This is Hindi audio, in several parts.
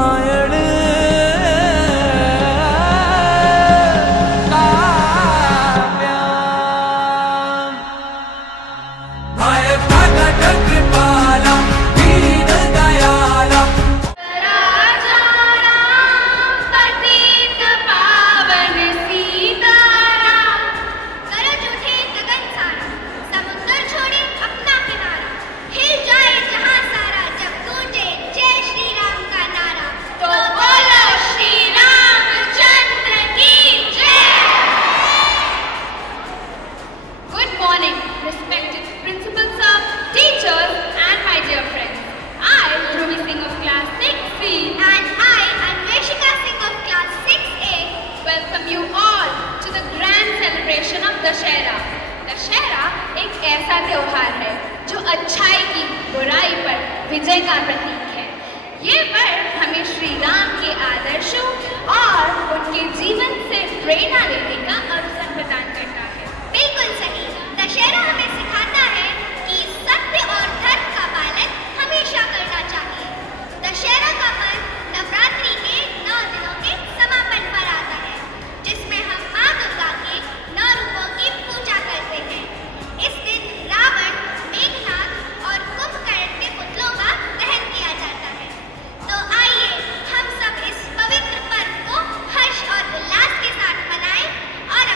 Ramayan respected principal sir, teachers and my dear friends. I, Dhruvi Singh of class 6C and I, Anveshika Singh of class 6A welcome you all to the grand celebration of Dashera. Dussehra एक ऐसा त्योहार है जो अच्छाई की बुराई पर विजय का प्रतीक है। ये पर्व हमें श्री राम के आदर्शों और उनके जीवन से प्रेरणा लेने का अवसर प्रदान करता है। बिल्कुल सही। दशहरा हमें सिखाता है कि सत्य और धर्म का पालन हमेशा करना चाहिए। दशहरा का पर्व नवरात्रि के 9 दिनों के समापन पर आता है, जिसमें हम मां दुर्गा के 9 रूपों की पूजा करते हैं। इस दिन रावण, मेघनाद और कुंभकर्ण के पुतलों का दहन किया जाता है। तो आइए हम सब इस पवित्र पर्व को हर्ष और उल्लास के साथ मनाएं और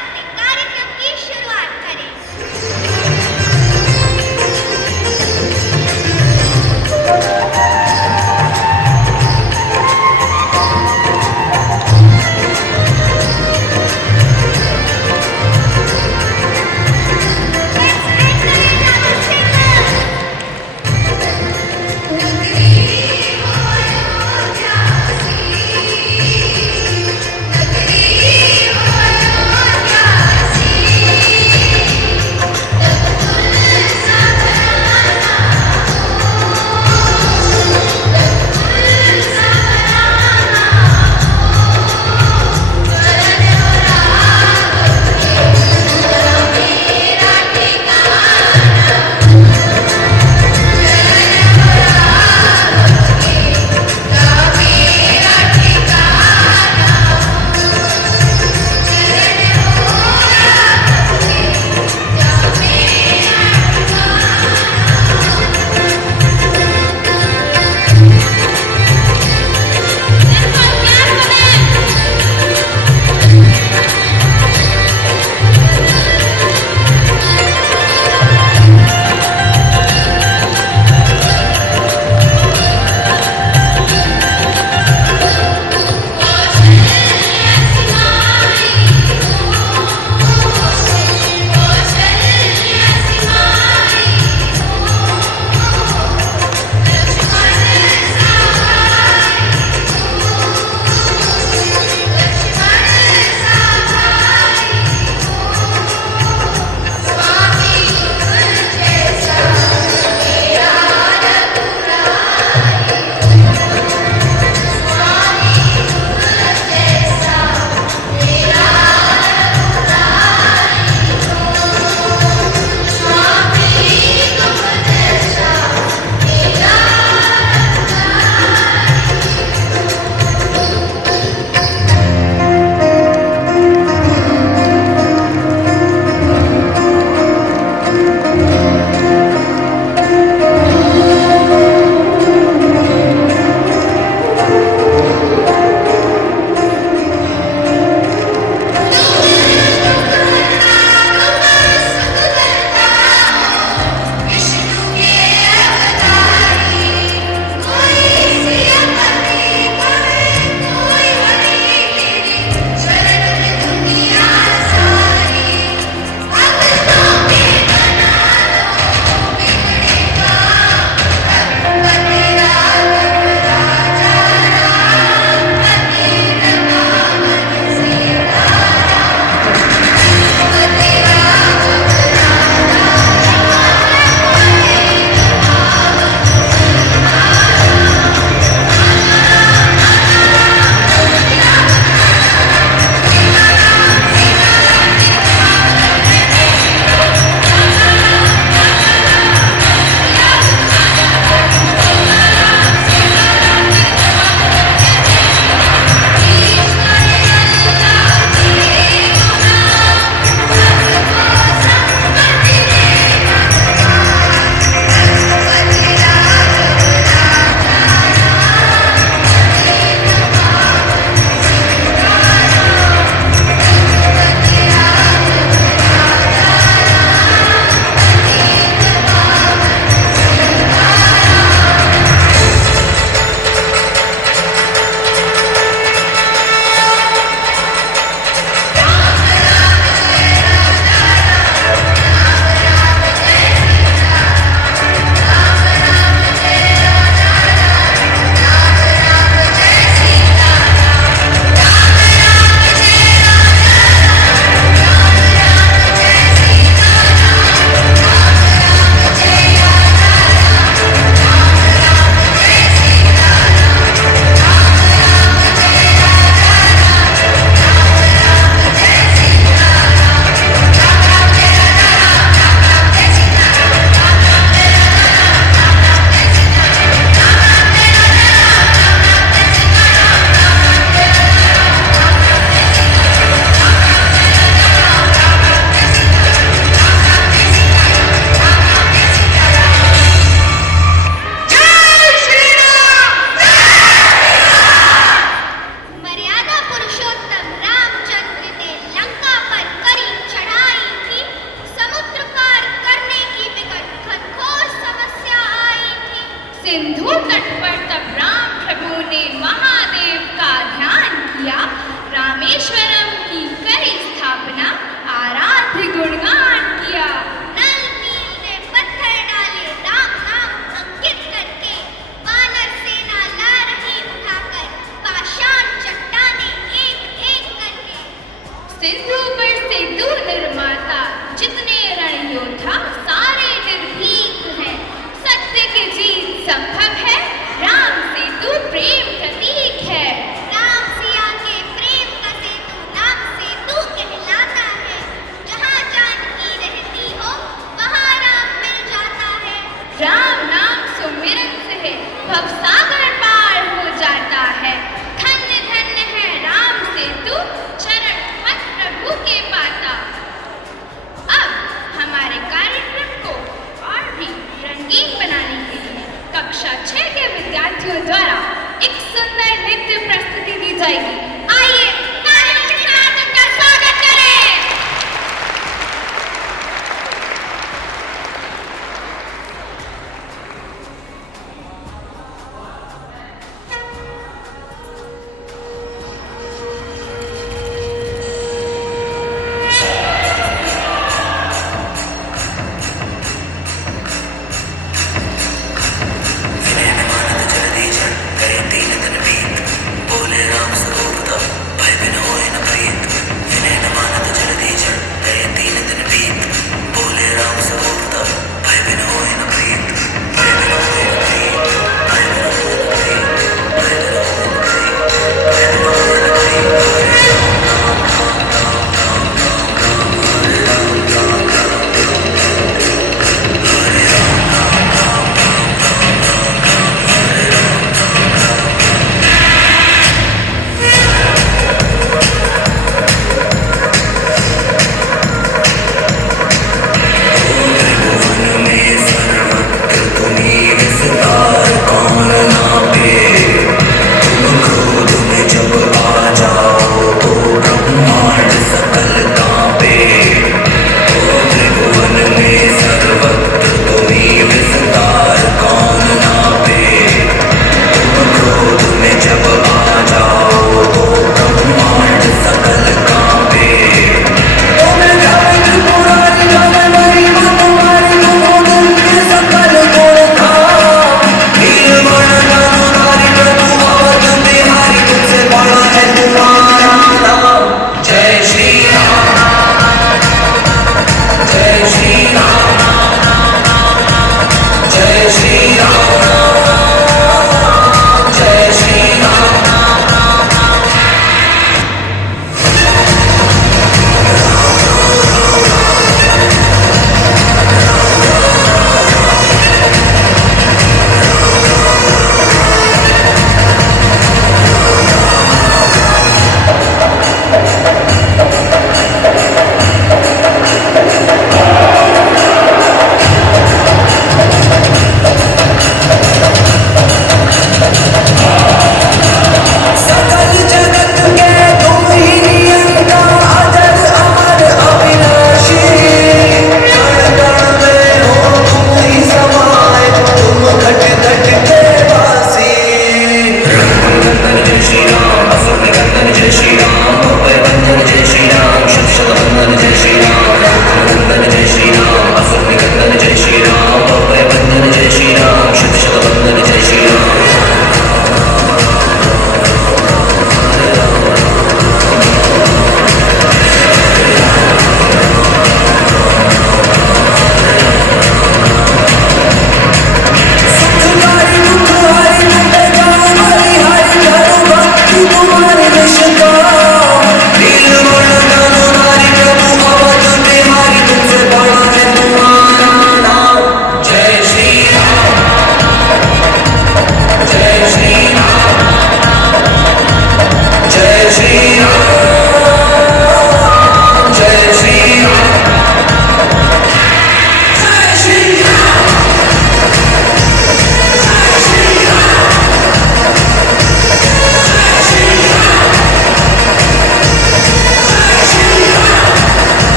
जाएगी। आइए तालियों के साथ उनका स्वागत करें।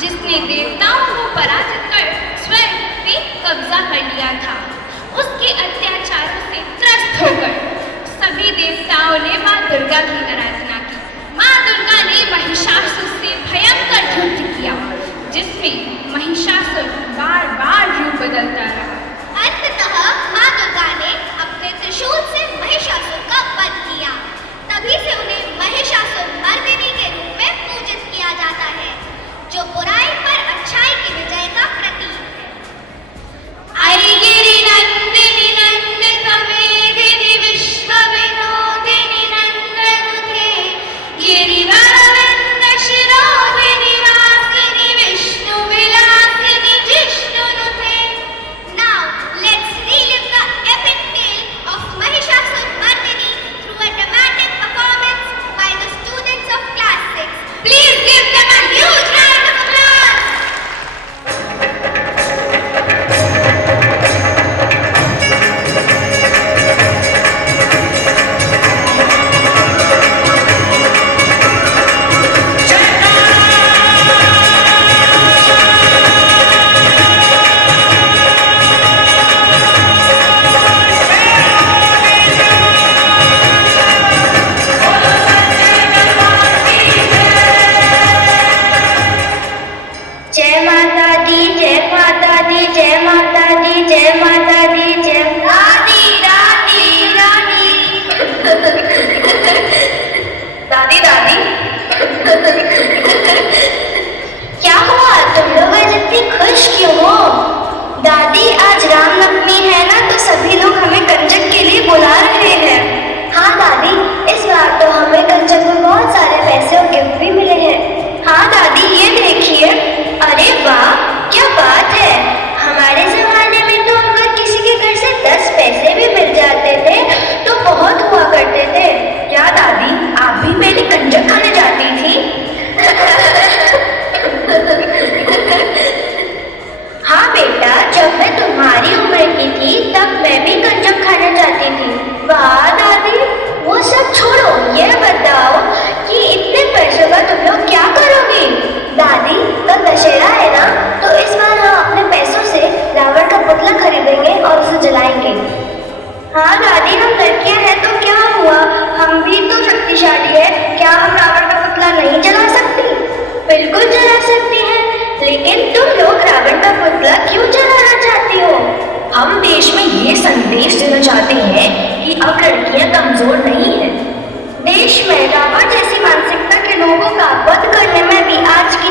जिसने देवताओं को पराजित कर स्वयं पे कब्जा कर लिया था। उसके अत्याचारों से त्रस्त होकर सभी देवताओं ने माँ दुर्गा की आराधना की। माँ दुर्गा ने महिषासुर से भयंकर युद्ध किया, जिसमें महिषासुर बार बार रूप बदलता रहा। अंततः माँ दुर्गा ने अपने त्रिशूल से महिषासुर का वध किया। तभी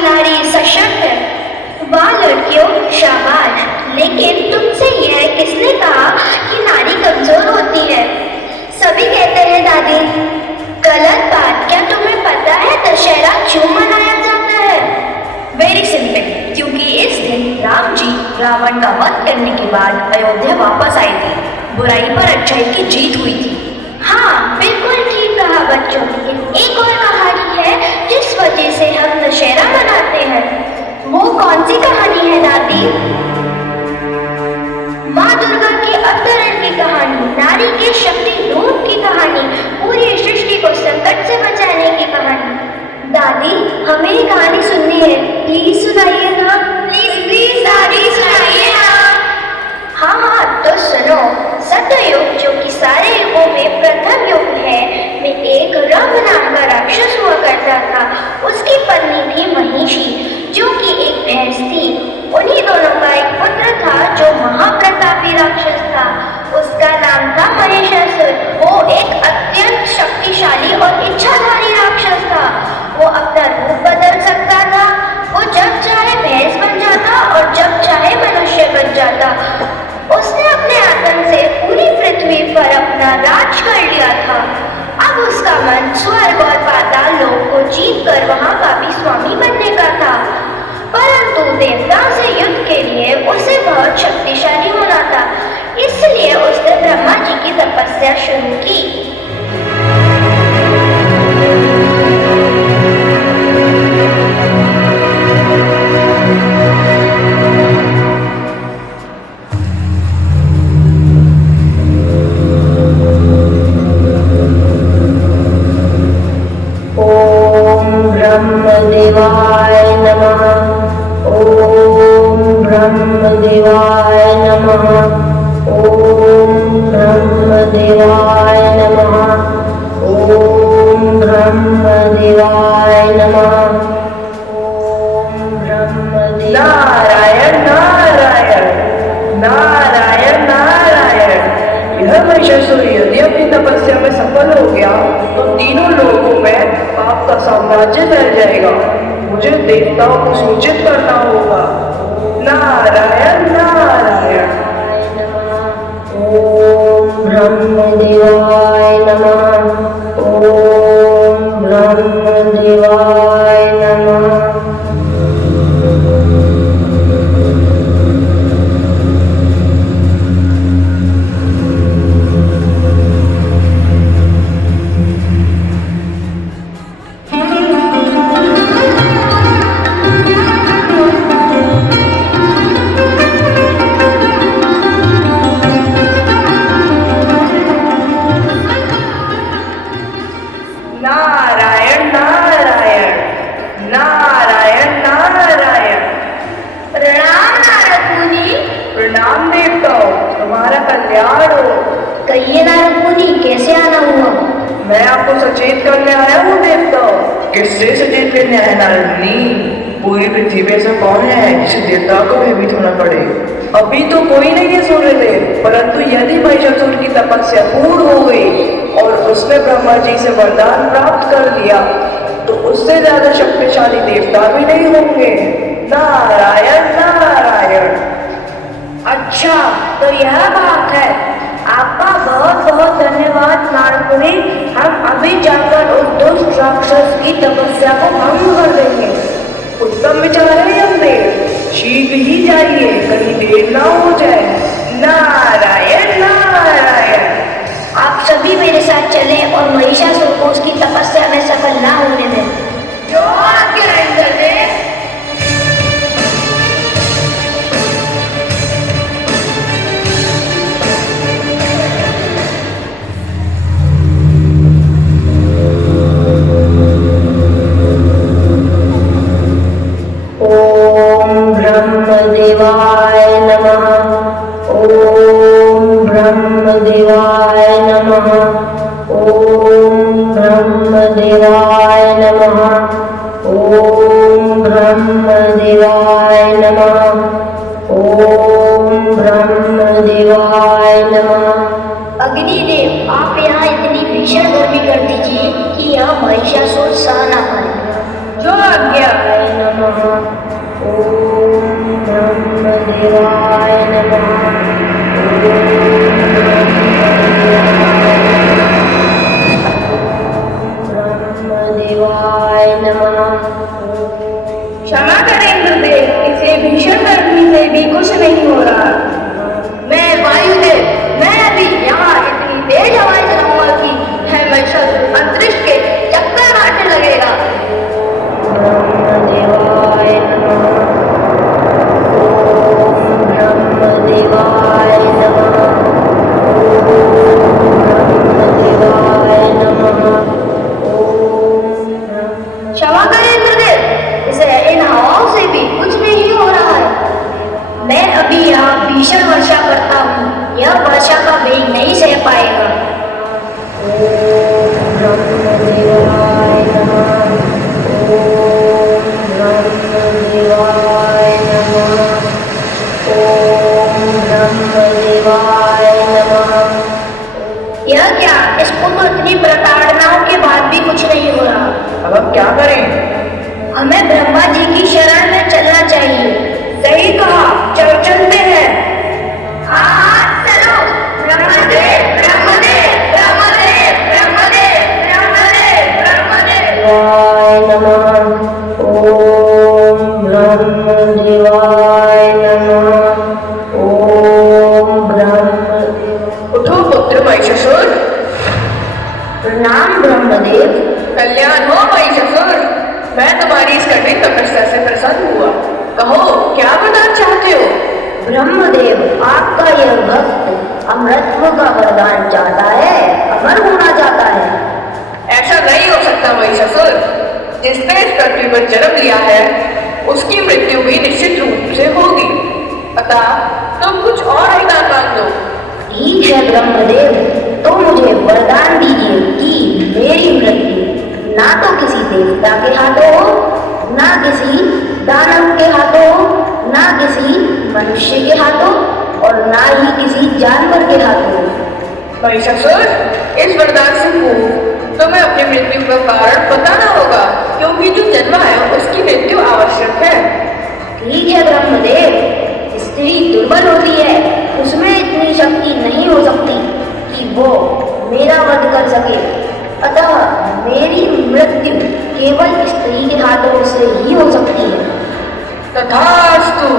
नारी सशक्त है। वाह लड़कियों, शाबाश। लेकिन तुमसे यह किसने कहा कि नारी कमजोर होती है? सभी कहते हैं दादी। गलत बात। क्या तुम्हें पता है दशहरा क्यों मनाया जाता है? वेरी सिंपल, क्योंकि इस दिन राम जी रावण का वध करने के बाद अयोध्या वापस आए थे। बुराई पर अच्छाई की जीत हुई थी। हाँ, बिल्कुल ठीक कहा बच्चों। एक और कहानी है जिस वजह से हम दशहरा मनाते हैं। वो कौन सी कहानी है दादी? माँ दुर्गा के अवतरण की कहानी, नारी के शक्ति रूप की कहानी, पूरी सृष्टि को संकट से बचाने की कहानी। दादी, हमें ये कहानी सुननी है, प्लीज सुनाइए ना। प्लीज प्लीज दादी, सुनाइए ना। हाँ, तो सुनो। सत्ययुग, जो कि सारे युगों में प्रथम युग है, में एक रंभ नाम का राक्षस हुआ करता था। उसकी पत्नी थी महिषी, जो कि एक भैंस थी। उन्हीं दोनों का एक पुत्र था जो महाप्रतापी राक्षस था। उसका नाम था महिषासुर। वो एक अत्यंत शक्तिशाली और इच्छाधारी राक्षस था। वो अपना रूप बदल सकता था। वो जब चाहे भैंस बन जाता और जब चाहे मनुष्य बन जाता। उसने अपने आतंक से पूरी पृथ्वी पर अपना राज कर लिया था। अब उसका मन स्वर्ग और पाताल लोक को जीत कर वहां का भी स्वामी बनने का था। परंतु देवताओं से युद्ध के लिए उसे बहुत शक्तिशाली होना था। इसलिए उसने ब्रह्मा जी की तपस्या शुरू की। ब्रह्मदेवाय नमः। ओम ब्रह्मदेवाय नमः। ओम ब्रह्मदेवाय नमः। ओम ब्रह्मदेवाय नमः। ओम ब्रह्मदेवाय। नारायण नारायण नारायण नारायण। यह महिषासुर यदि अपनी तपस्या में सफल हो गया तो तीनों लोगों में पाप का साम्राज्य फैल जाएगा। मुझे देवताओं को सूचित करना होगा। नारायण नारायण। ओम ब्रह्मदेवाय नमः। ओम ब्रह्मदेवाय नमः। नारायण नारायण नारायण नारायण। प्रणाम नारद मुनि। प्रणाम देवताओं, तुम्हारा कल्याण हो। कहिए नारद मुनि, कैसे आना हुआ? मैं आपको सचेत करने आया हूँ देवताओं। किससे सचेत करने आया नारदनी? पूरी पृथ्वी पे ऐसा कौन है जिसे देवताओं को भयभीत होना पड़े? अभी तो कोई नहीं है सूर्यदेव, परंतु यदि महिषासुर की तपस्या पूर्ण हो गई और उसने ब्रह्मा जी से वरदान प्राप्त कर लिया तो उससे ज्यादा शक्तिशाली देवता भी नहीं होंगे। नारायण नारायण। अच्छा, तो यह बात है। आपका बहुत बहुत धन्यवाद नारद मुनि। हम अभी जाकर उस दुष्ट राक्षस की तपस्या को भंग कर देंगे। उत्तम विचार है यमदेव, शीघ्र ही जाइए, कहीं देर ना हो जाए। नारायण नारायण। आप सभी मेरे साथ चलें और महिषासुर को उसकी तपस्या में सफल ना होने दें। जो आज्ञा इंद्रदेव। ओम ब्रह्मदेवाय नमः। ओम ब्रह्मदेवाय नमः। ओम ब्रह्मदेवाय नमः। ओम ब्रह्मदेवाय नमः। ओम ब्रह्मदेवाय नमः। अग्निदेव, आप यहाँ इतनी भीषण गर्मी कर दीजिए कि यहाँ महिषासुर सह ना पाए। जो आज्ञा। नमः। ओम ब्रह्मदेवाय नमः। ब्रह्मदेवाय नमः। क्षमा करें गुरुदेव, इसे भीषण गर्मी से भी कुछ नहीं हो रहा। मैं वायुदेव, मैं अभी यहाँ इतनी तेज हवाएं चलाऊंगा कि महिषासुर अंतरिक्ष के चक्कर काटने लगेगा। ब्रह्मदेवाय नमः। ओम ब्रह्मदेवाय नमः। ब्रह्मदेवाय नमः। क्षमा करें गुरुदेव, इसे इन हवाओं से भी कुछ नहीं हो रहा है। मैं अभी यहाँ भीषण वर्षा करता हूँ, यह वर्षा का वेग नहीं सह पाएगा। ओम ब्रह्मदेवाय नमः। ओम ब्रह्मदेवाय नमः। ओम ब्रह्मदेवाय नमः। यह क्या, इसको तो इतनी प्रताड़नाओं के बाद भी कुछ नहीं हो रहा। अब हम क्या करें? हमें ब्रह्मा जी की शरण में चलना चाहिए। सही कहा, चलते हैं। हाँ, चलो। ब्रह्मदेव, ब्रह्मदेव, ब्रह्मदेव, ब्रह्मदेव, ब्रह्मदेव, ब्रह्मदेव। वाय नमः। ओम ब्रह्मदेवाय नमः। ओम ब्रह्मदेव। उठो पुत्र महिषासुर। प्रणाम ब्रह्मदेव। कल्याण हो महिषासुर, मैं तुम्हारी इस कठिन तपस्या से प्रसन्न हुआ। कहो, क्या वरदान चाहते हो? ब्रह्मदेव, आपका यह भक्त अमृतत्व का वरदान चाहता है, अमर होना चाहता है। ऐसा नहीं हो सकता महिषासुर। जिसने इस पृथ्वी पर जन्म लिया है उसकी मृत्यु भी निश्चित रूप से होगी। अतः तुम कुछ और वरदान मांग लो। ठीक है ब्रह्मदेव, तो मुझे वरदान दीजिए कि मेरी मृत्यु ना तो किसी देवता के हाथों हो, ना किसी दानव के हाथों हो, ना किसी मनुष्य के हाथों और ना ही किसी जानवर के हाथों हो। महिषासुर, इस वरदान से पूर्व तुम्हें अपनी मृत्यु का कारण बताना होगा, क्योंकि जो जन्मा है उसकी मृत्यु आवश्यक है। ठीक है ब्रह्मदेव, स्त्री दुर्बल होती है, उसमें इतनी शक्ति नहीं हो सकती कि वो मेरा वध कर सके। अतः मेरी मृत्यु केवल स्त्री के हाथों से ही हो सकती है। तथास्तु।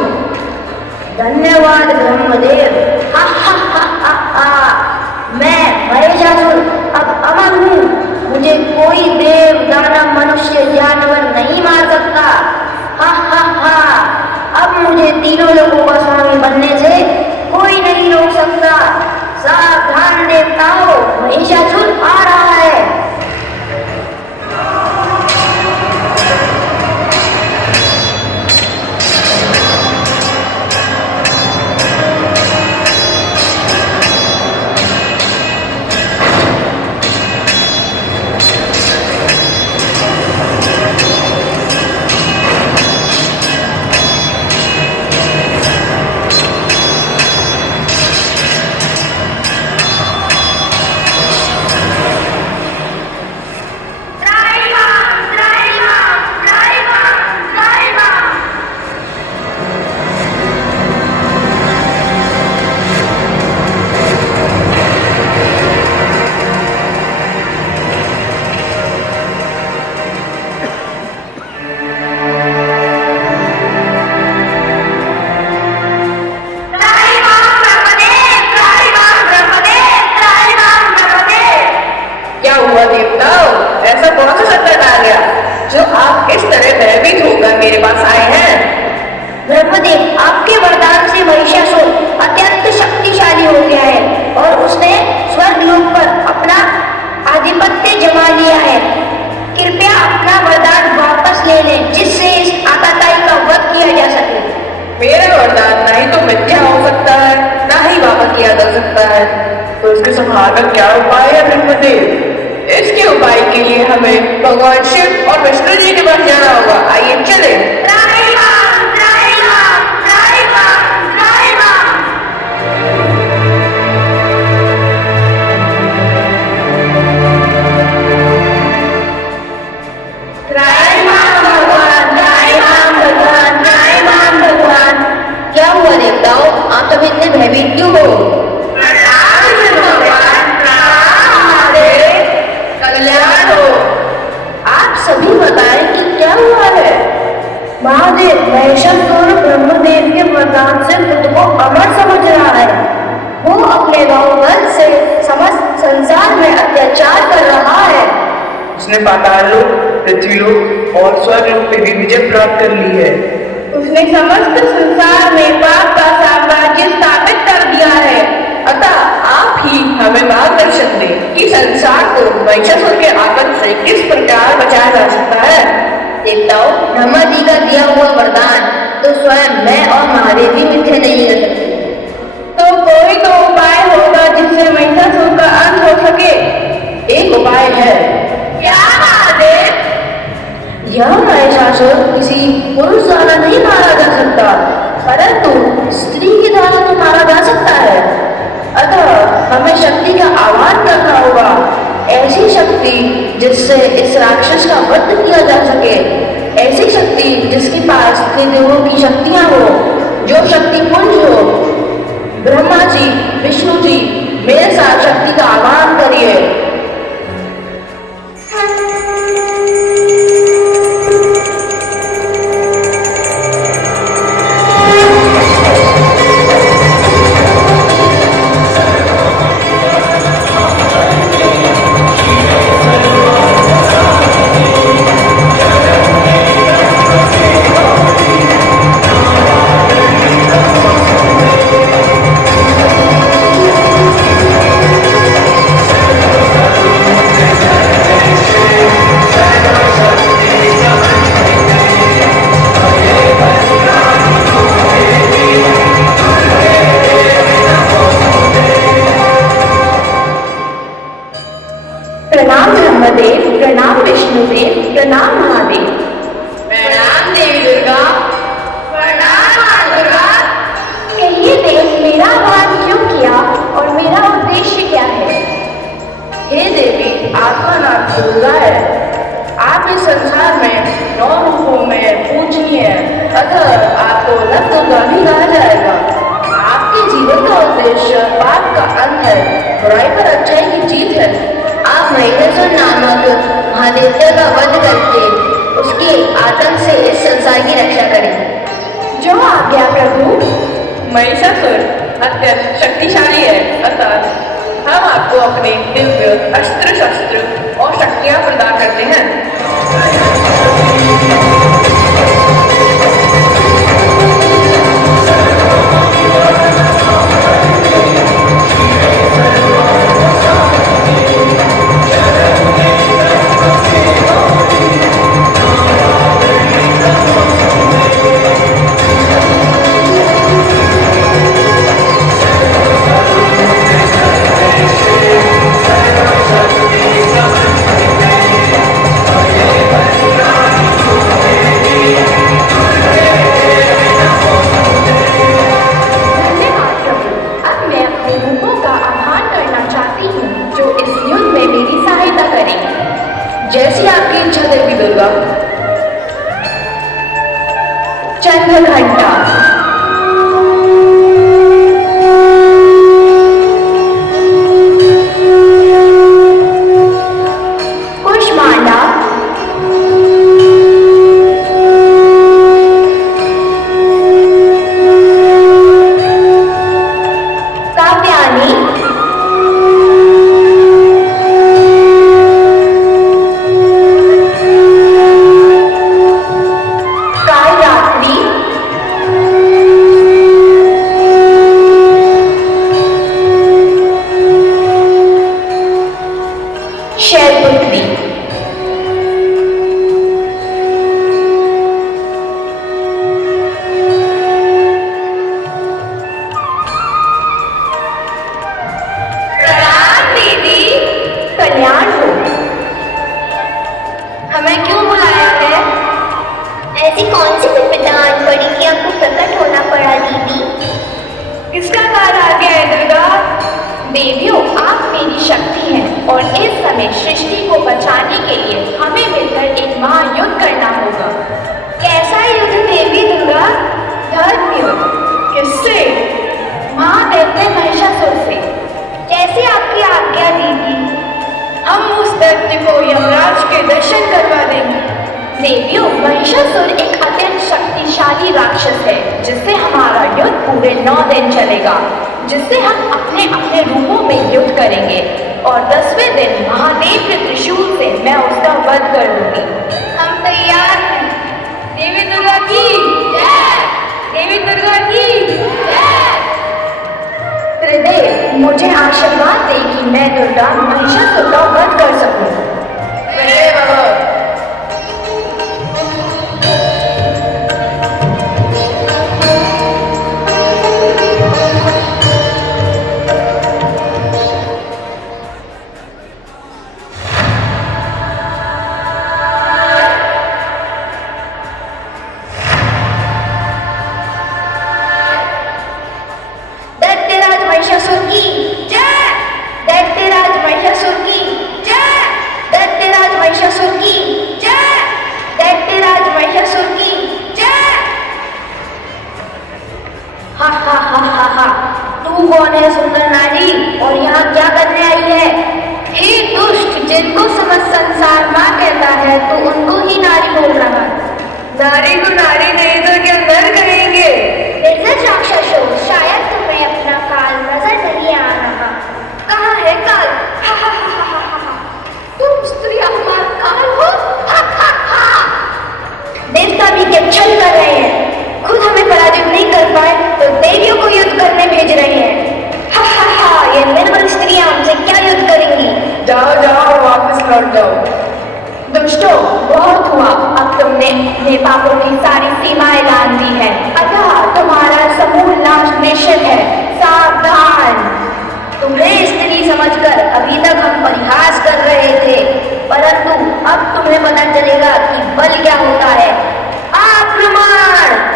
धन्यवाद ब्रह्मदेव। हा हा हा हा हा। मैं महिषासुर अब अमर हूँ। मुझे कोई देव दानव मनुष्य जानवर नहीं मार सकता। हा हा हा। अब मुझे तीनों लोगों का स्वामी बनने से कोई नहीं रोक सकता। सावधान देवताओं, महिषासुर आ रहा है। ब्रह्मदेव, आपके वरदान से महिषासुर अत्यंत शक्तिशाली हो गया है और उसने स्वर्गलोक पर अपना आधिपत्य जमा लिया है। कृपया अपना वरदान वापस ले लें, जिससे इस आतताई का वध किया जा सके। मेरा वरदान ना ही तो मिथ्या हो सकता है, ना ही वापस किया जा सकता है, तो इसके संभाल का क्या उपाय है ब्रह्मदेव? इसके उपाय के लिए हमें भगवान शिव और विष्णु जी के पास जाना होगा। आइए चले। महादेव महिषासुर ब्रह्मदेव के वरदान से खुद को अमर समझ रहा है। वो अपने बहुबल से समस्त संसार में अत्याचार कर रहा है। उसने पाताल लोक, पृथ्वी लोक और स्वर्ग लोक पे भी विजय प्राप्त कर ली है। उसने समस्त संसार में पाप का साम्राज्य स्थापित कर दिया है। अतः आप ही हमें मार्गदर्शन दें कि संसार को महिषासुर के आतंक से किस प्रकार बचाया जा सकता है। देवताओं, ब्रह्मा जी का दिया हुआ वरदान तो स्वयं मैं और महादेव भी मिथ्या नहीं कर सकते। तो कोई तो उपाय होगा जिससे महिषासुर का अंत हो सके। एक उपाय है। क्या महादेव? यह महिषासुर किसी पुरुष द्वारा नहीं मारा जा सकता, परंतु स्त्री के द्वारा तो मारा जा सकता है। अतः हमें शक्ति का आह्वान करना होगा, ऐसी शक्ति जिससे इस राक्षस का वध किया जा सके, ऐसी शक्ति जिसके पास त्रिदेवों की शक्तियां हो, जो शक्ति पुंज हो। ब्रह्मा जी, विष्णु जी, मेरे साथ शक्ति का आह्वान करिए। प्रणाम ब्रह्मदेव, प्रणाम विष्णुदेव, प्रणाम महादेव। प्रणाम देवी दुर्गा। प्रणाम मां दुर्गा। कहिए देव, मेरा आह्वान क्यों किया और मेरा उद्देश्य क्या है? हे देवी, आपका नाम दुर्गा है। आप इस संसार में 9 रूपों में पूजनीय है, अतः आपको नव दुर्गा भी कहा जाएगा। आपके जीवन का उद्देश्य पाप का अंत है, बुराई पर अच्छाई की जीत है। आप महिषासुर नामक महादेवता का वध करके उसके आतंक से इस संसार की रक्षा करें। जो आज्ञा प्रभु। महिषासुर अत्यंत शक्तिशाली है, अतः हम आपको अपने दिव्य अस्त्र शस्त्र और शक्तियां प्रदान करते हैं। जैसी आपकी इच्छा देवी दुर्गा। चंद्र घंटा। कुष्मांडा। कात्यायनी। कालरात्रि। पूरे 9 दिन चलेगा, जिससे हम अपने अपने रूपों में युद्ध करेंगे और 10वें दिन महादेव के त्रिशूल से मैं उसका वध कर दूंगी। हम तैयार हैं। देवी दुर्गा की जय! देवी दुर्गा की जय! त्रिदेव मुझे आशीर्वाद दे कि मैं दुर्गा महिषासुर का वध कर सकूं। दैत्यराज महिषासुर की जय! दैत्यराज महिषासुर की जय! दैत्यराज महिषासुर की जय! दैत्यराज महिषासुर की जय! हा हा हा हा हा, तू कौन है सुंदर नारी और यहाँ क्या करने आई है? हे दुष्ट, जिनको समस्त संसार माँ कहता है तो उनको ही नारी बोल रहा है। नारी को नारी नहीं तो क्या नर कहेंगे? निर्लज राक्षसों, शायद तुम्हें अपना काल नजर नहीं आ रहा। कहाँ है काल? हा हा हा हा हा हा। तुम स्त्री अहंकार काल हो? हा हा हा। देवता भी क्या छल कर रहे हैं? खुद हमें पराजित नहीं कर पाए तो देवियों को युद्ध करने भेज रहे हैं। हा हा हा, ये निर्बल स्त्रियां हमसे क्या युद्ध करेंगी? जाओ जाओ वापस लौट जाओ। दुष्टों, बहुत हुआ। अब तुमने अपने पापों की सारी सीमाएं लांघ दी है, अतः तुम्हारा समूह नाश निश्चित है। सावधान! तुम्हें स्त्री समझकर अभी तक हम परिहास कर रहे थे, परंतु अब तुम्हें पता चलेगा कि बल क्या होता है। आक्रमण!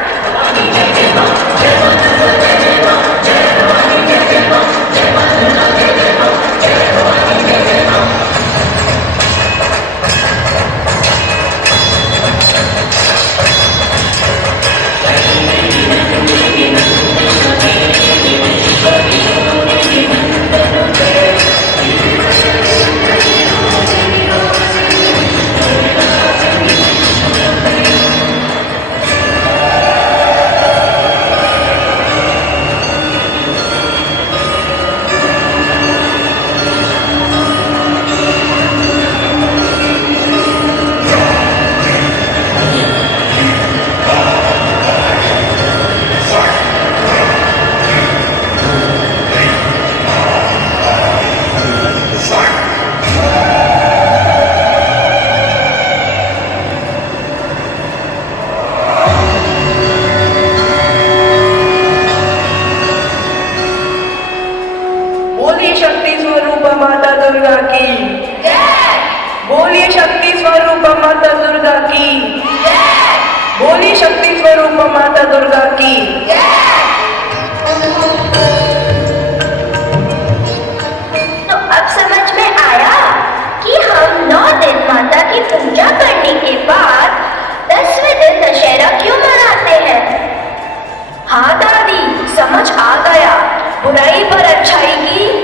बोलिए शक्ति स्वरूप माता दुर्गा की जय! बोलिए शक्ति स्वरूप माता दुर्गा की जय! बोलिए शक्ति स्वरूप माता दुर्गा की जय! तो अब समझ में आया कि हम 9 दिन माता की पूजा करने के बाद 10वें दिन दशहरा क्यों मनाते हैं। हाँ दादी, समझ आ गया। बुराई पर अच्छाई की